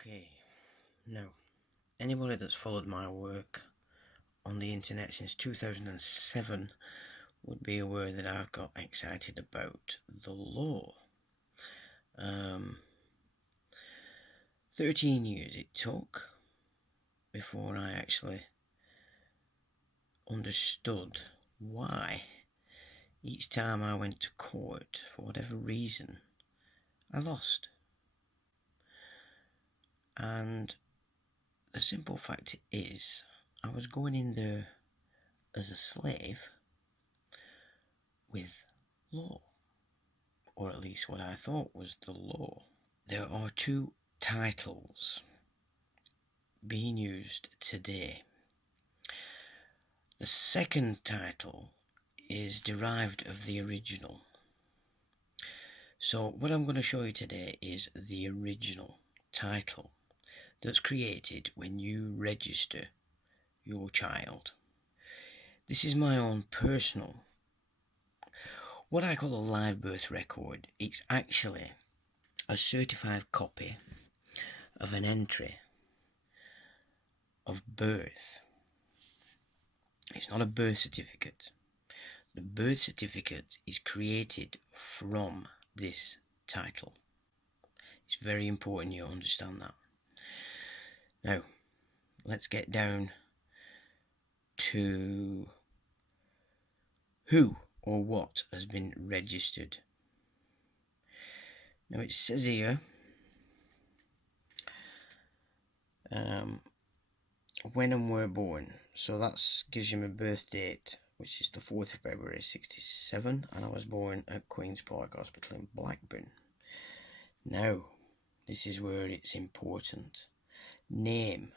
Okay, now, anybody that's followed my work on the internet since 2007 would be aware that I've got excited about the law. 13 years it took before I actually understood why each time I went to court, for whatever reason, I lost. And the simple fact is, I was going in there as a slave with law, or at least what I thought was the law. There are two titles being used today. The second title is derived of the original. So what I'm going to show you today is the original title that's created when you register your child. This is my own personal, what I call a live birth record. It's actually a certified copy of an entry of birth. It's not a birth certificate. The birth certificate is created from this title. It's very important you understand that. Now, let's get down to who or what has been registered. Now it says here when and where born. So that gives you my birth date, which is the 4th of February 67, and I was born at Queen's Park Hospital in Blackburn. Now, this is where it's important. Name,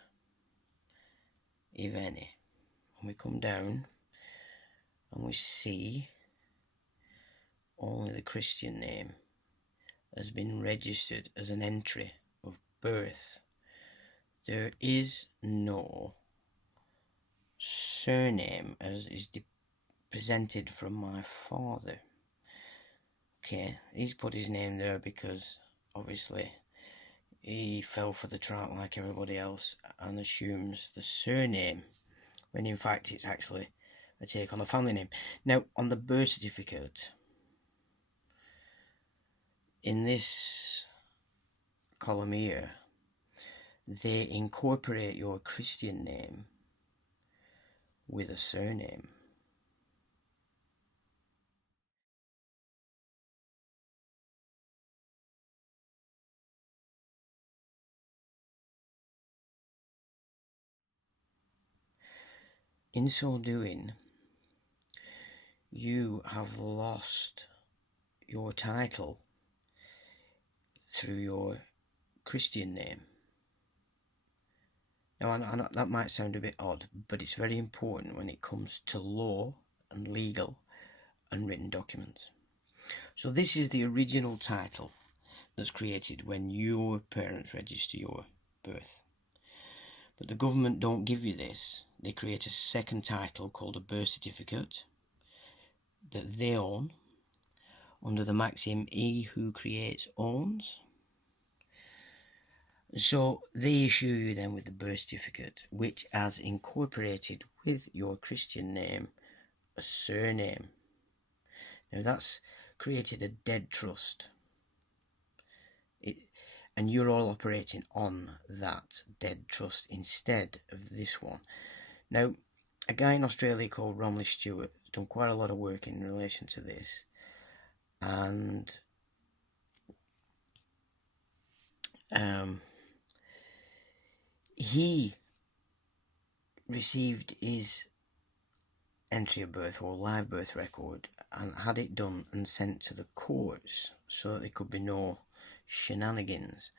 if any. And we come down and we see only the Christian name has been registered as an entry of birth. There is no surname as is presented from my father. Okay, he's put his name there because obviously he fell for the trap like everybody else and assumes the surname, when in fact it's actually a take on the family name. Now, on the birth certificate, in this column here, they incorporate your Christian name with a surname. In so doing, you have lost your title through your Christian name. Now, that might sound a bit odd, but it's very important when it comes to law and legal and written documents. So this is the original title that's created when your parents register your birth. But the government don't give you this. They create a second title called a birth certificate that they own under the maxim, he who creates owns. So they issue you then with the birth certificate, which has incorporated with your Christian name a surname. Now that's created a dead trust. And you're all operating on that dead trust instead of this one. Now, a guy in Australia called Romley Stewart has done quite a lot of work in relation to this, and he received his entry of birth or live birth record and had it done and sent to the courts so that there could be no shenanigans.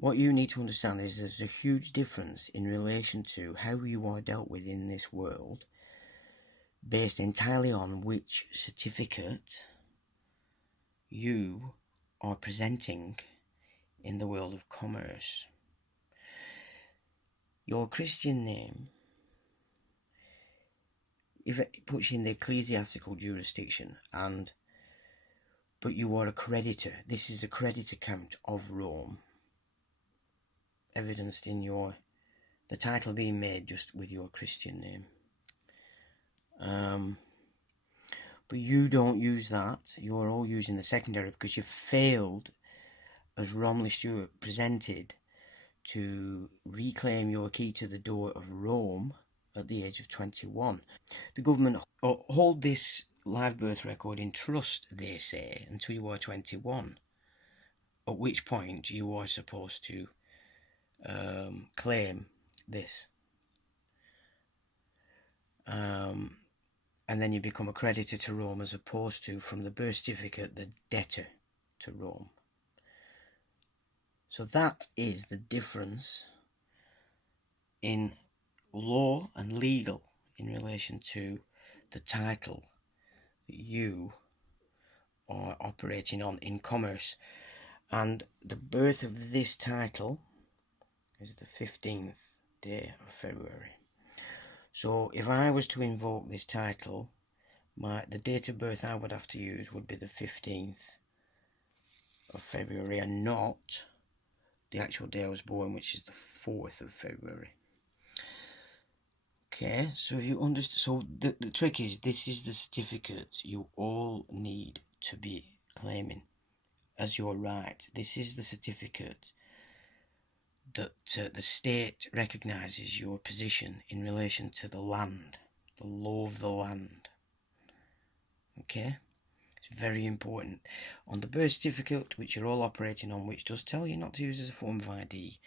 What you need to understand is there's a huge difference in relation to how you are dealt with in this world based entirely on which certificate you are presenting in the world of commerce. Your Christian name, if it puts you in the ecclesiastical jurisdiction, but you are a creditor, this is a credit account of Rome, evidenced in the title being made just with your Christian name. But you don't use that. You're all using the secondary because you failed, as Romilly Stewart presented, to reclaim your key to the door of Rome at the age of 21. The government hold this live birth record in trust, they say, until you are 21, at which point you are supposed to claim this. And then you become a creditor to Rome, as opposed to, from the birth certificate, the debtor to Rome. So that is the difference in law and legal in relation to the title that you are operating on in commerce. And the birth of this title is the 15th day of February. So if I was to invoke this title, the date of birth I would have to use would be the 15th of February, and not the actual day I was born, which is the 4th of February. Okay, so if you understand, so the trick is, this is the certificate you all need to be claiming as your right. This is the certificate that the state recognises your position in relation to the land, the law of the land. Okay, it's very important. On the birth certificate, which you're all operating on, which does tell you not to use as a form of ID,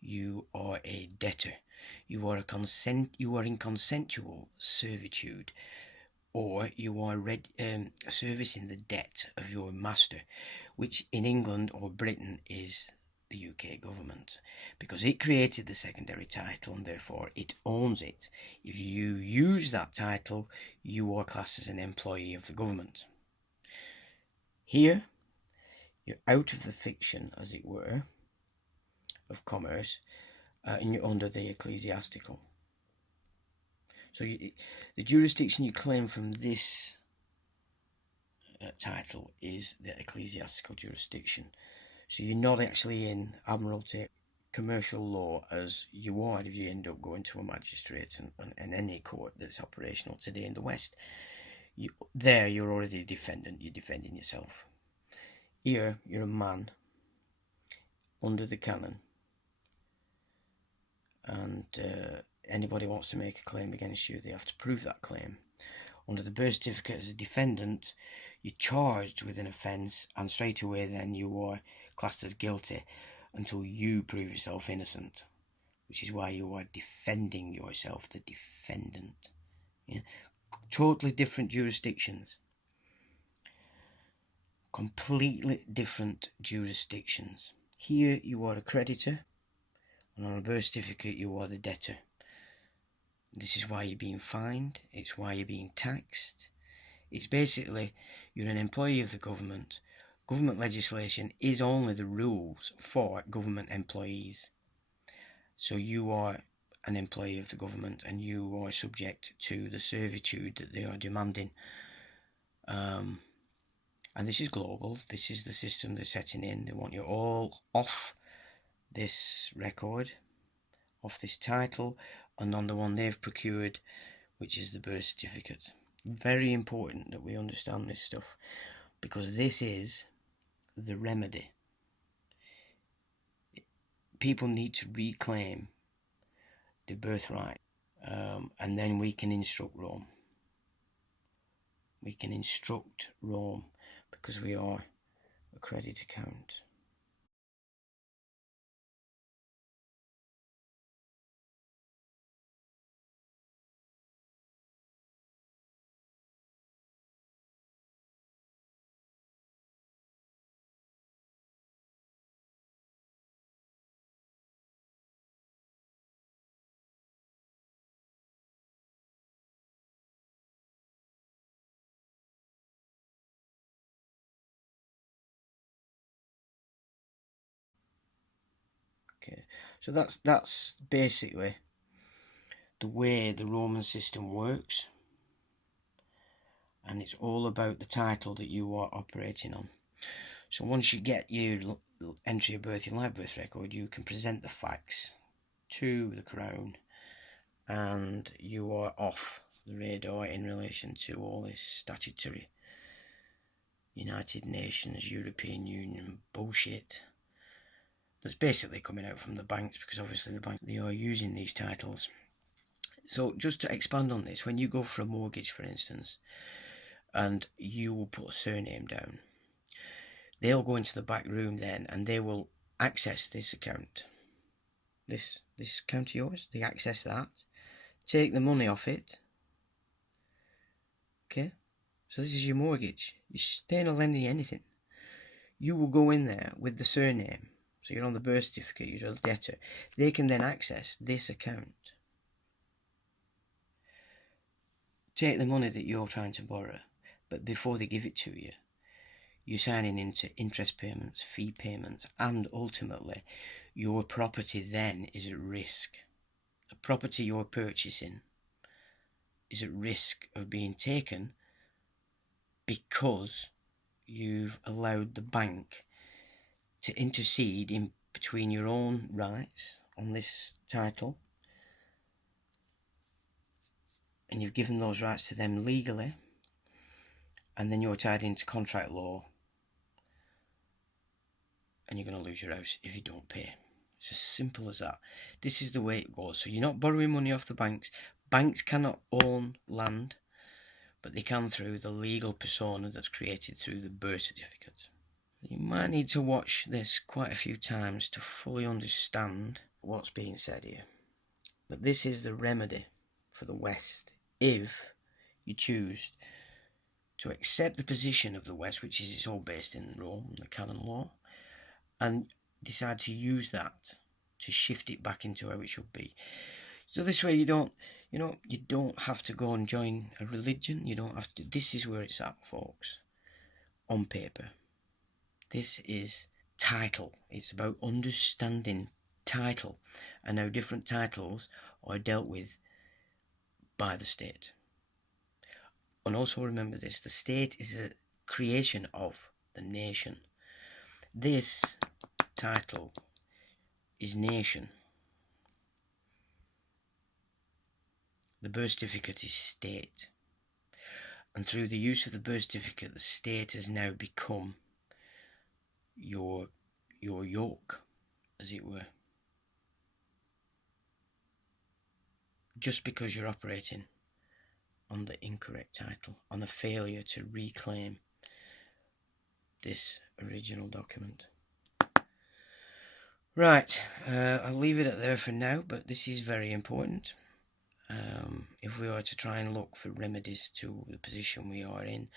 you are a debtor. You are in consensual servitude, or you are servicing the debt of your master, which in England or Britain is the UK government, because it created the secondary title and therefore it owns it. If you use that title, you are classed as an employee of the government. Here, you're out of the fiction, as it were, of commerce, and you're under the ecclesiastical. So the jurisdiction you claim from this title is the ecclesiastical jurisdiction. So you're not actually in admiralty commercial law as you are if you end up going to a magistrate and any court that's operational today in the West. You're already a defendant, you're defending yourself. Here, you're a man under the canon, and anybody wants to make a claim against you, they have to prove that claim. Under the birth certificate, as a defendant, you're charged with an offence, and straight away then you are classed as guilty until you prove yourself innocent, which is why you are defending yourself, the defendant. Yeah? Totally different jurisdictions. Completely different jurisdictions. Here you are a creditor, and on a birth certificate you are the debtor. This is why you're being fined, it's why you're being taxed. It's basically, you're an employee of the government. Government legislation is only the rules for government employees. So you are an employee of the government and you are subject to the servitude that they are demanding. And this is global. This is the system they're setting in. They want you all off this record, off this title, and on the one they've procured, which is the birth certificate. Very important that we understand this stuff, because this is the remedy. People need to reclaim the birthright, and then we can instruct Rome. We can instruct Rome because we are a credit account. Okay, so that's basically the way the Roman system works, and it's all about the title that you are operating on. So once you get your entry of birth, your live birth record, you can present the facts to the Crown, and you are off the radar in relation to all this statutory United Nations, European Union bullshit that's basically coming out from the banks, because obviously the banks, they are using these titles. So just to expand on this, when you go for a mortgage, for instance, and you will put a surname down, they'll go into the back room then and they will access this account. This account of yours, they access that, take the money off it. Okay, so this is your mortgage. They're not lending you anything. You will go in there with the surname, so you're on the birth certificate, you're a debtor. They can then access this account, take the money that you're trying to borrow, but before they give it to you, you're signing into interest payments, fee payments, and ultimately your property then is at risk. The property you're purchasing is at risk of being taken because you've allowed the bank to intercede in between your own rights on this title, and you've given those rights to them legally, and then you're tied into contract law, and you're going to lose your house if you don't pay. It's as simple as that. This is the way it goes. So you're not borrowing money off the banks. Banks cannot own land, but they can through the legal persona that's created through the birth certificate. You might need to watch this quite a few times to fully understand what's being said here. But this is the remedy for the West if you choose to accept the position of the West, which is it's all based in Rome, the canon law, and decide to use that to shift it back into how it should be. So this way you don't have to go and join a religion. You don't have to. This is where it's at, folks. On paper. This is title. It's about understanding title and how different titles are dealt with by the state. And also remember this, the state is a creation of the nation. This title is nation. The birth certificate is state. And through the use of the birth certificate, the state has now become your yoke, as it were. Just because you're operating on the incorrect title, on a failure to reclaim this original document. Right, I'll leave it at there for now, but this is very important. If we are to try and look for remedies to the position we are in,